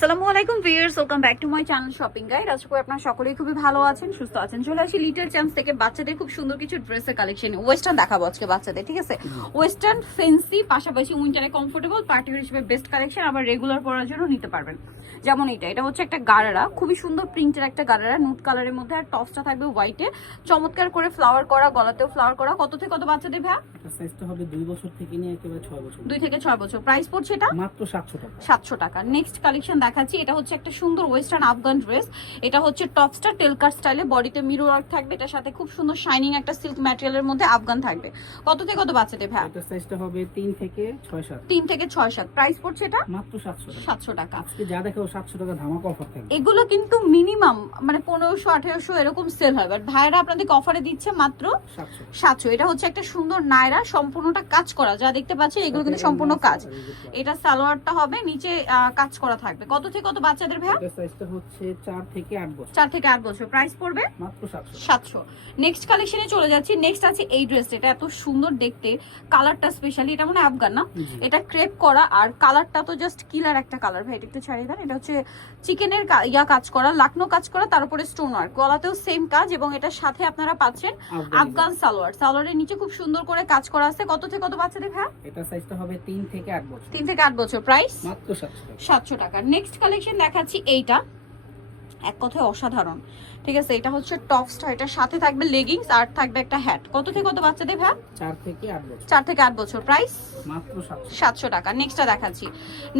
আসসালামু আলাইকুম viewers, welcome back to my channel shopping guide. আশা করি আপনারা সকলেই খুবই ভালো আছেন, সুস্থ আছেন। চলে আসি লিটল চ্যাম্পস থেকে বাচ্চাদের খুব সুন্দর কিছু ড্রেসের কালেকশন। ওয়েস্টার্ন দেখাবো আজকে বাচ্চাদের, ঠিক আছে? ওয়েস্টার্ন ফ্যান্সি, পাশাপাশি উইন্টারে কমফোর্টেবল, পার্টিওয়ার হিসেবে বেস্ট কালেকশন। আবার রেগুলার পরার জন্য নিতে পারবেন। যেমন এটা হচ্ছে একটা গারারা, খুবই সুন্দর প্রিন্টের একটা গারারা, নুট কালারের মধ্যে। আর টপসটা থাকবে হোয়াইটে, চমৎকার করে ফ্লাওয়ার করা, গলাতেও ফ্লাওয়ার করা। কত থেকে কত বাচ্চাদের ভাই? এটা সাইজটা হবে 2 বছর থেকে নিয়ে একেবারে 6 বছর। 2 থেকে 6 বছর। প্রাইস পড়ছে এটা মাত্র 700 টাকা। 700 টাকা। নেক্সট কালেকশন দেখাচ্ছি। এটা হচ্ছে একটা সুন্দর ওয়েস্টার্ন আফগান ড্রেস। এটা হচ্ছে টপসটা টেলকার স্টাইলে, বডিতে মিরর ওয়ার্ক থাকবে। এটার সাথে খুব সুন্দর শাইনিং একটা সিল্ক ম্যাটেরিয়ালের মধ্যে আফগান থাকবে। কত থেকে কত বাচ্চাদের ভাই? এটা সাইজটা হবে 3 থেকে 6-7। 3 থেকে 6-7। প্রাইস পড়ছে এটা মাত্র 700 টাকা। 700 টাকা। আজকে যা দেখাও 700 টাকা ধামাকা অফার থাকবে। এগুলো কিন্তু মিনিমাম মানে 1500-1800 এরকম সেল হয়, বাট ভাইরা আপনাদেরকে অফারে দিচ্ছে মাত্র 700। এটা হচ্ছে একটা সুন্দর নায়রা, সম্পূর্ণটা কাজ করা, যা দেখতে পাচ্ছেন এগুলো কিন্তু সম্পূর্ণ কাজ। এটা সালোয়ারটা হবে, নিচে কাজ করা থাকবে। কত থেকে কত বাচ্চাদের ভাই? এটা সাইজটা হচ্ছে 4 থেকে 8 বছর। 4 থেকে 8 বছর। প্রাইস পড়বে মাত্র 700। নেক্সট কালেকশনে চলে যাচ্ছি। নেক্সট আছে এই ড্রেসটা। এটা এত সুন্দর দেখতে, কালারটা স্পেশালি, এটা মানে আফগান না, এটা ক্রেপ করা। আর কালারটা তো জাস্ট কিলার একটা কালার ভাই। এটা একটু ছাড়িয়ে দেন। এটা হচ্ছে চিকেনের কাজ করা, লাকনো কাজ করা, তার উপরে স্টোন ওয়ার্ক, গলাতেও সেম কাজ। এবং এটার সাথে আপনারা পাচ্ছেন আফগান সালোয়ার। সালোয়ারের নিচে খুব সুন্দর করে কাজ করা আছে। কত থেকে কত বাচ্চাদের ভাই? এটা সাইজটা হবে 3 থেকে 8 বছর। 3 থেকে 8 বছর। প্রাইস মাত্র 700 টাকা। 700 টাকা। নেক্সট কালেকশন দেখাচ্ছি। এইটা এক কথায় অসাধারণ, ঠিক আছে? এটা হচ্ছে টপসটা, এটার সাথে থাকবে লেগিংস আর থাকবে একটা হ্যাট। কত থেকে কত বাচ্চাদের ভাই? 4 থেকে 8 বছর। 4 থেকে 8 বছর। প্রাইস মাত্র 700 টাকা। নেক্সটটা দেখাচ্ছি।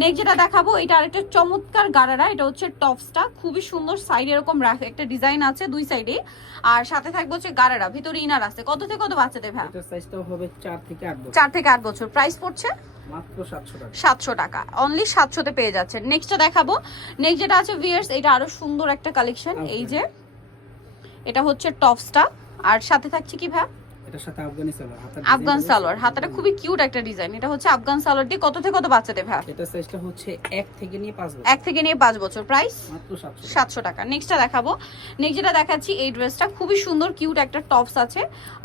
নেক্সট যেটা দেখাবো, এটা আরেকটা চমৎকার গারারা। এটা হচ্ছে টপসটা, খুবই সুন্দর। সাইডে এরকম একটা ডিজাইন আছে দুই সাইডে, আর সাথে থাকবে হচ্ছে গারারা, ভিতরে ইনার আছে। কত থেকে কত বাচ্চাদের ভাই? এটা সাইজটাও হবে 4 থেকে 8 বছর। 4 থেকে 8 বছর। প্রাইস পড়ছে মাত্র 700 টাকা। 700 টাকা। অনলি 700 তে পেয়ে যাচ্ছেন। নেক্সটটা দেখাবো। নেক্সট যেটা আছে ভিয়ার্স, এটা আরো সুন্দর একটা কালেকশন। এই যে এটা হচ্ছে টপসটা, আর সাথে থাকছে কি ভাই? এটার সাথে আফগানি সালোয়ার। আফগান সালোয়ার, হাতাটা খুবই কিউট একটা ডিজাইন। এটা হচ্ছে আফগান সালোয়ার দিয়ে। কত থেকে কত বাচ্চাদের ভাই? এটা সাইজটা হচ্ছে 1 থেকে নিয়ে 5 বছর। 1 থেকে নিয়ে 5 বছর। প্রাইস মাত্র 700 টাকা। নেক্সটটা দেখাবো। নেক্সট যেটা দেখাচ্ছি, এই ড্রেসটা খুবই সুন্দর কিউট একটা টপস আছে,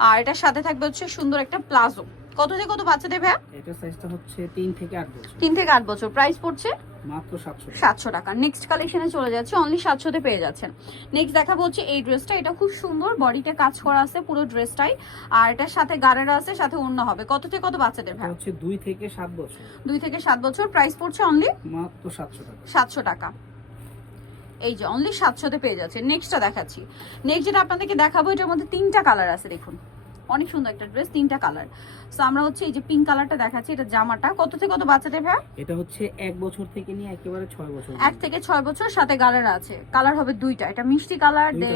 আর এটার সাথে থাকবে হচ্ছে সুন্দর একটা প্লাজো। কত থেকে কত বাচ্চাদের ভাই? এটা সাইজটা হচ্ছে 3 থেকে 8 বছর। 3 থেকে 8 বছর। প্রাইস পড়ছে মাত্র 700 টাকা। 700 টাকা। নেক্সট কালেকশনে চলে যাচ্ছে। অনলি 700 তে পেয়ে যাচ্ছেন। নেক্সট দেখাবো হচ্ছে এই ড্রেসটা। এটা খুব সুন্দর, বডিতে কাজ করা আছে পুরো ড্রেসটাই, আর এটার সাথে গারারা আছে, সাথে ওড়না হবে। কত থেকে কত বাচ্চাদের ভাই? হচ্ছে 2 থেকে 7 বছর। 2 থেকে 7 বছর। প্রাইস পড়ছে অনলি মাত্র 700 টাকা। 700 টাকা। এই যে অনলি 700 তে পেয়ে যাচ্ছে। নেক্সটটা দেখাচ্ছি। নেক্সট যেটা আপনাদেরকে দেখাবো, এটার মধ্যে 3টা কালার আছে। দেখুন অনেক সুন্দর একটা ড্রেস, 3টা কালার। সো আমরা হচ্ছে এই যে পিঙ্ক কালারটা দেখাচ্ছি, এটা জামাটা। কত থেকে কত বাচ্চাদের ভাই? এটা হচ্ছে 1 বছর থেকে নিয়ে একেবারে 6 বছর। 1 থেকে 6 বছর, সাথে গালার আছে। কালার হবে 2টা। এটা মিষ্টি কালার, দেন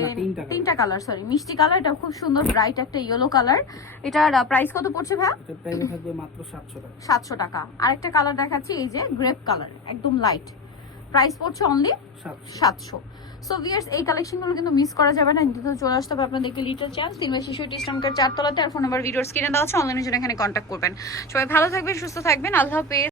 3টা কালার, সরি মিষ্টি কালার। এটা খুব সুন্দর ব্রাইট একটা ইয়েলো কালার। এটার প্রাইস কত পড়ছে ভাই? এটা প্রাইস থাকবে মাত্র 700 টাকা। 700 টাকা। আরেকটা কালার দেখাচ্ছি, এই যে গ্রেপ কালার, একদম লাইট। প্রাইস পড়ছে অনলি 700। সো ভিউয়ার্স, এই কালেকশনগুলো কিন্তু মিস করা যাবে না। কিন্তু চলে আসতে হবে আপনাদেরকে লিটল চ্যাম্পস, 3/66 ইস্টার্নকার 4 তলাতে। আর ফোন নাম্বার ভিডিওর স্ক্রিনে দেওয়া আছে, অনলাইনে জন্য এখানে কন্ট্যাক্ট করবেন। সবাই ভালো থাকবেন, সুস্থ থাকবেন। আল্লাহ হাফেজ।